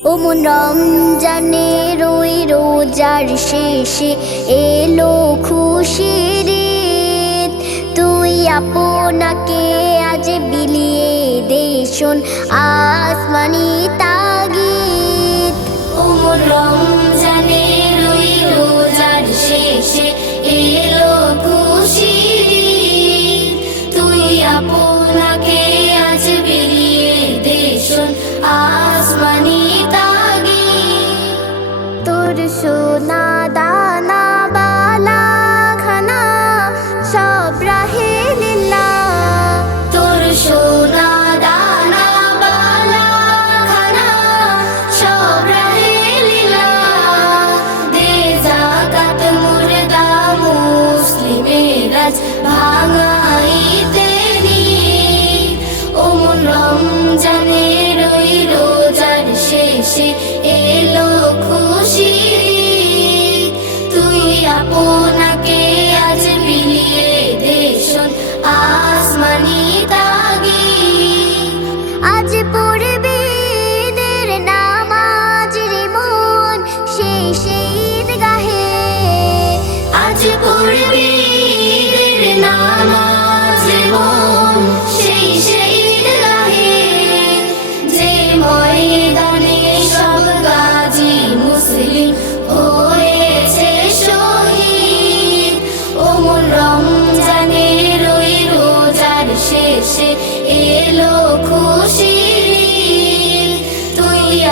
ওমন রমজানের ওই রোজার শেষে এলো খুশির। তুই আপনাকে আজ বিলিয়ে দেশন আসমানি তাগিদ ওমন রমজানের ওই রোজার শেষে এলো খুশির। তুই আপনাকে আজ বিলিয়ে দেশন আসমানি সোনা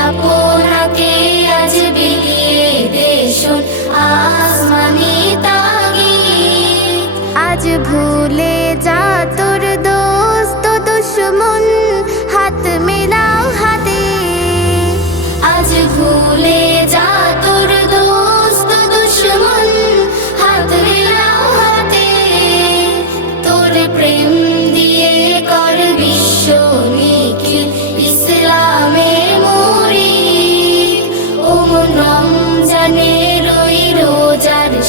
আপনাকে আজ বিলিয়ে দেশন আজ ভুলে